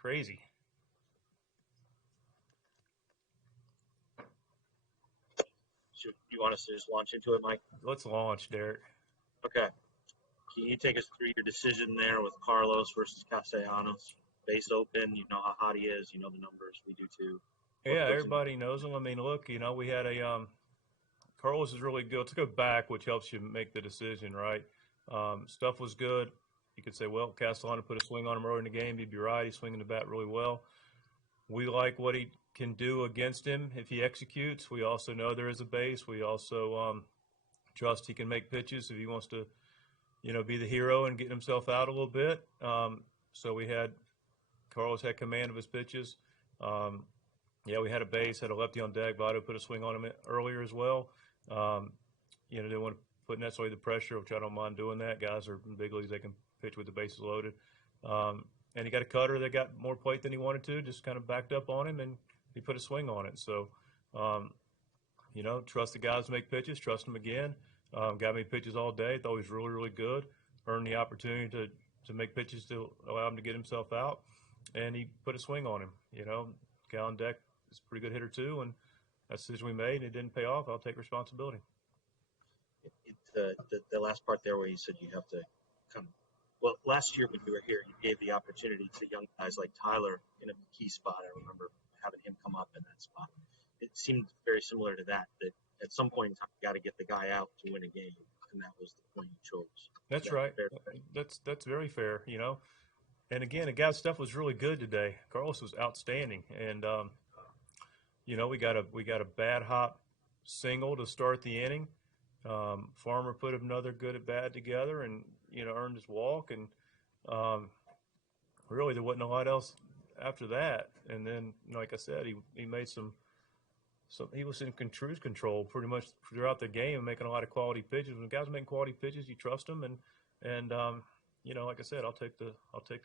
crazy. You want us to just launch into it, Mike? Let's launch, Derek. Okay. Can you take us through your decision there with Carlos versus Castellanos? Base open, you know how hot he is, you know the numbers. We do too. Yeah, everybody knows him. I mean, look, we had a Carlos is really good. Let's go back, which helps you make the decision, right? Stuff was good. You could say, well, Castellano put a swing on him early in the game. He'd be right. He's swinging the bat really well. We like what he can do against him if he executes. We also know there is a base. We also trust he can make pitches if he wants to, be the hero and get himself out a little bit. So Carlos had command of his pitches. We had a base, had a lefty on deck. Votto put a swing on him earlier as well. Didn't want to put necessarily the pressure, which I don't mind doing that. Guys are in big leagues, they can pitch with the bases loaded. And he got a cutter that got more plate than he wanted to, just kind of backed up on him, and he put a swing on it. So, trust the guys to make pitches, trust him again. Got me pitches all day. Thought he was really, really good. Earned the opportunity to make pitches to allow him to get himself out, and he put a swing on him. Guy on deck is a pretty good hitter too, and that's the decision we made, and it didn't pay off. I'll take responsibility. The last part there where you said you have to come. Well, last year when you were here, you gave the opportunity to young guys like Tyler in a key spot. I remember having him come up in that spot. It seemed very similar to that at some point in time, you got to get the guy out to win a game, and that was the point you chose. That's right. That's very fair, And again, the guy's stuff was really good today. Carlos was outstanding, and we got a bad hop single to start the inning. Farmer put another good at bat together, and earned his walk, and really there wasn't a lot else after that. And then, like I said, he made some he was in cruise control pretty much throughout the game, making a lot of quality pitches. When guys are making quality pitches, you trust them, and like I said, I'll take the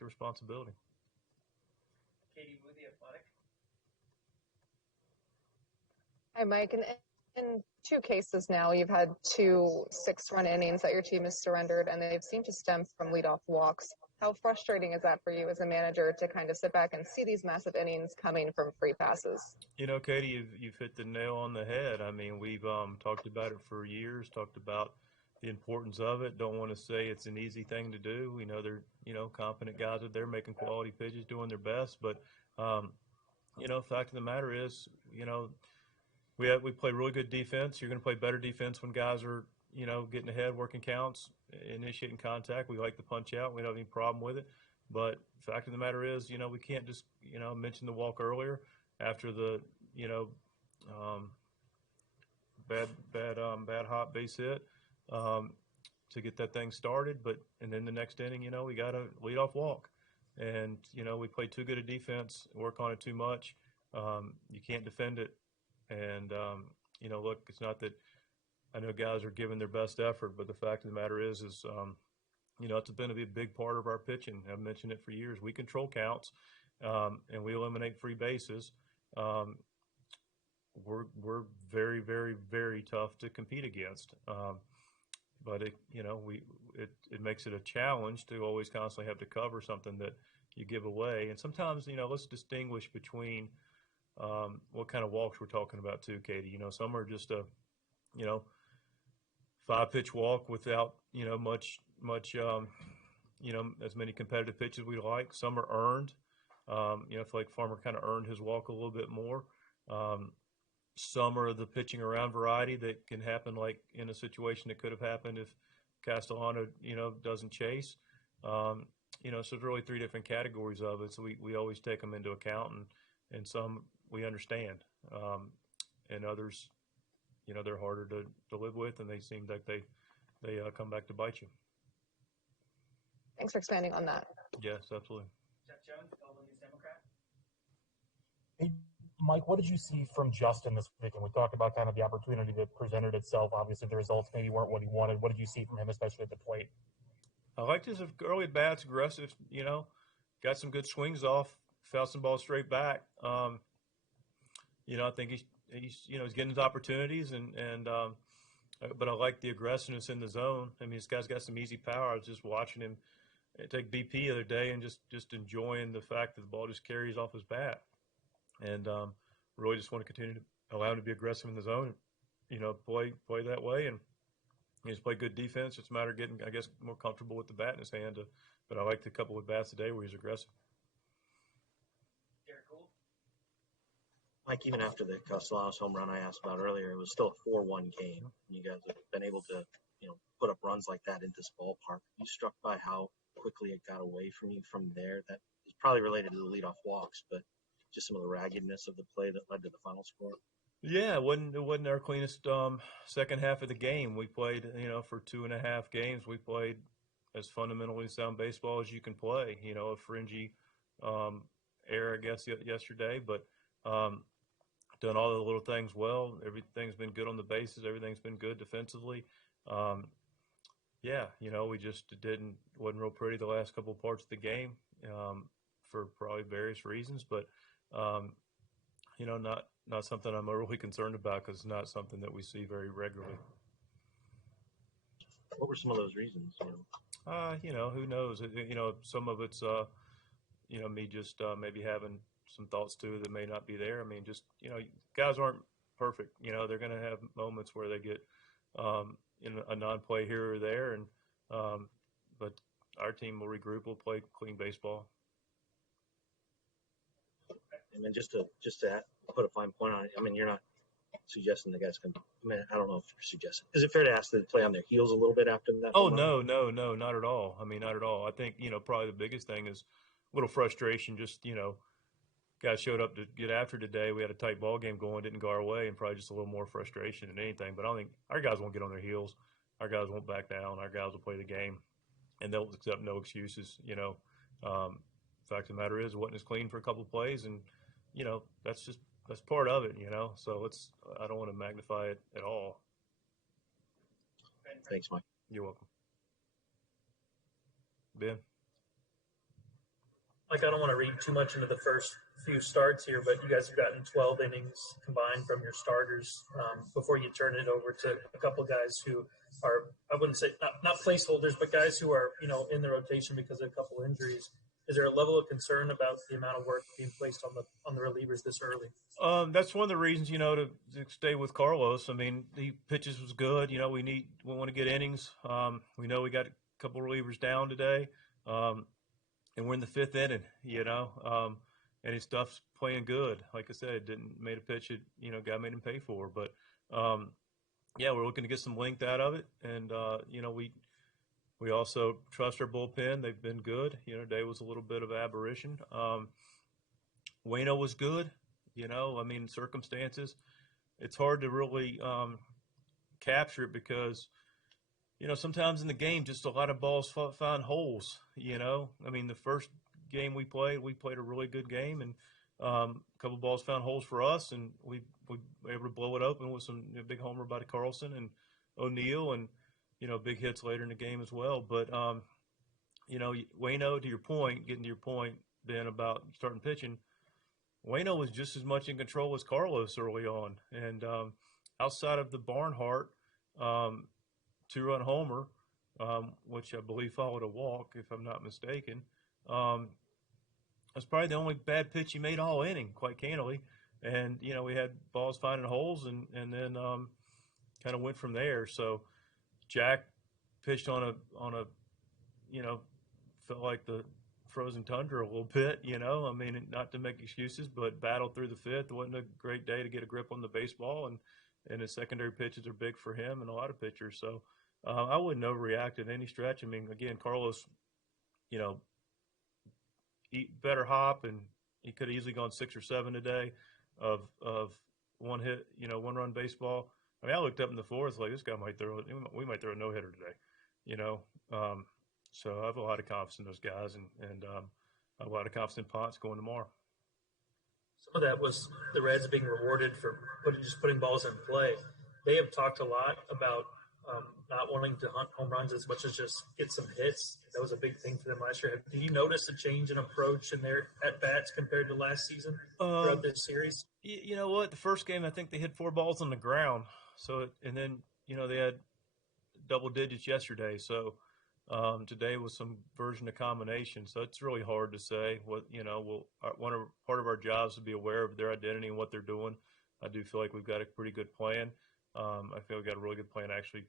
responsibility. Katie Wu, The Athletic. Hi, Mike. In two cases now, you've had 2 6-run innings that your team has surrendered, and they've seemed to stem from leadoff walks. How frustrating is that for you as a manager to kind of sit back and see these massive innings coming from free passes? Katie, you've hit the nail on the head. I mean, we've talked about it for years, talked about the importance of it. Don't want to say it's an easy thing to do. We know they're, competent guys out there making quality pitches, doing their best. But, fact of the matter is, we play really good defense. You're going to play better defense when guys are, getting ahead, working counts, initiating contact. We like to punch out. We don't have any problem with it. But fact of the matter is, we can't just, mention the walk earlier after the, bad hot base hit to get that thing started. And then the next inning, we got a leadoff walk. And, we play too good a defense, work on it too much. You can't defend it. And, look, it's not that I know guys are giving their best effort, but the fact of the matter is it's going to be a big part of our pitching. I've mentioned it for years. We control counts, and we eliminate free bases. We're very, very, very tough to compete against. But it makes it a challenge to always constantly have to cover something that you give away. And sometimes, let's distinguish between what kind of walks we're talking about too, Katie. Some are just a, 5-pitch walk without, much, as many competitive pitches we like. Some are earned. I feel like Farmer kind of earned his walk a little bit more. Some are the pitching around variety that can happen, like in a situation that could have happened if Castellano, doesn't chase. So there's really 3 different categories of it. So we always take them into account, and some we understand, and others, they're harder to live with, and they seem like they come back to bite you. Thanks for expanding on that. Yes, absolutely. Jeff Jones, Golden News Democrat. Hey, Mike, what did you see from Justin this weekend? We talked about kind of the opportunity that presented itself. Obviously, the results maybe weren't what he wanted. What did you see from him, especially at the plate? I liked his early bats, aggressive, got some good swings off, fouled some balls straight back. I think he's getting his opportunities, but I like the aggressiveness in the zone. I mean, this guy's got some easy power. I was just watching him take BP the other day and just enjoying the fact that the ball just carries off his bat, and really just want to continue to allow him to be aggressive in the zone, play that way, and just play good defense. It's a matter of getting, I guess, more comfortable with the bat in his hand. But I liked a couple of bats today where he's aggressive. Derek Gould. Mike, even after the Castellanos home run I asked about earlier, it was still a 4-1 game. You guys have been able to, put up runs like that in this ballpark. You struck by how quickly it got away from you from there. That is probably related to the leadoff walks, but just some of the raggedness of the play that led to the final score. Yeah, it wasn't our cleanest second half of the game. We played, for 2.5 games, we played as fundamentally sound baseball as you can play. A fringy error, I guess, yesterday, but done all the little things well. Everything's been good on the bases. Everything's been good defensively. We just wasn't real pretty the last couple of parts of the game for probably various reasons, but not something I'm overly concerned about because it's not something that we see very regularly. What were some of those reasons? Who knows? Some of it's, me just maybe having some thoughts too that may not be there. I mean, just, guys aren't perfect. They're going to have moments where they get a non-play here or there, and but our team will regroup. We'll play clean baseball. And then just to put a fine point on it, I mean, you're not suggesting the guys can. I mean, I don't know if you're suggesting. Is it fair to ask them to play on their heels a little bit after that? Oh, no, not at all. I mean, not at all. I think, probably the biggest thing is a little frustration. Just, guys showed up to get after today. We had a tight ball game going, didn't go our way, and probably just a little more frustration than anything. But I don't think our guys won't get on their heels. Our guys won't back down. Our guys will play the game, and they'll accept no excuses. Fact of the matter is, it wasn't as clean for a couple of plays, and that's part of it. So I don't want to magnify it at all. Thanks, Mike. You're welcome, Ben. Like, I don't want to read too much into the first few starts here, but you guys have gotten 12 innings combined from your starters before you turn it over to a couple of guys who are, I wouldn't say not placeholders, but guys who are, in the rotation because of a couple of injuries. Is there a level of concern about the amount of work being placed on the relievers this early? That's one of the reasons, to stay with Carlos. I mean, the pitches was good. We want to get innings. We know we got a couple of relievers down today. And we're in the 5th inning, and his stuff's playing good. Like I said, didn't made a pitch that, guy made him pay for. But, we're looking to get some length out of it. And, we also trust our bullpen. They've been good. Today was a little bit of aberration. Waino was good. Circumstances. It's hard to really capture it because – sometimes in the game, just a lot of balls find holes, the first game we played a really good game, and a couple of balls found holes for us, and we were able to blow it open with some big homer by Carlson and O'Neill, and, big hits later in the game as well. But, Waino, getting to your point, Ben, about starting pitching, Waino was just as much in control as Carlos early on. And outside of the Barnhart, 2-run homer, which I believe followed a walk, if I'm not mistaken. That's probably the only bad pitch he made all inning, quite candidly. And, we had balls finding holes and then kind of went from there. So Jack pitched on a felt like the frozen tundra a little bit, not to make excuses, but battled through the 5th. It wasn't a great day to get a grip on the baseball, and his secondary pitches are big for him and a lot of pitchers. So I wouldn't overreact at any stretch. I mean, again, Carlos, better hop, and he could have easily gone 6 or 7 today of one hit, 1-run baseball. I mean, I looked up in the 4th, like, this guy we might throw a no-hitter today, So I have a lot of confidence in those guys, and I have a lot of confidence in Ponce going tomorrow. Some of that was the Reds being rewarded for just putting balls in play. They have talked a lot about not wanting to hunt home runs as much as just get some hits. That was a big thing for them last year. Did you notice a change in approach in their at-bats compared to last season throughout this series? You know what? The first game, I think they hit 4 balls on the ground. So, and then, they had double digits yesterday. So, Today was some version of combination, so it's really hard to say. What part of our job is to be aware of their identity and what they're doing. I do feel like we've got a pretty good plan. I feel we've got a really good plan actually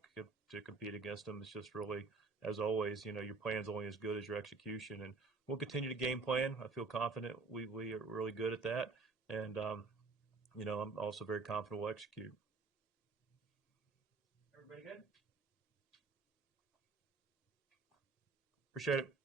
to compete against them. It's just really, as always, your plan's only as good as your execution, and we'll continue to game plan. I feel confident we are really good at that, and I'm also very confident we'll execute. Everybody good? Appreciate it.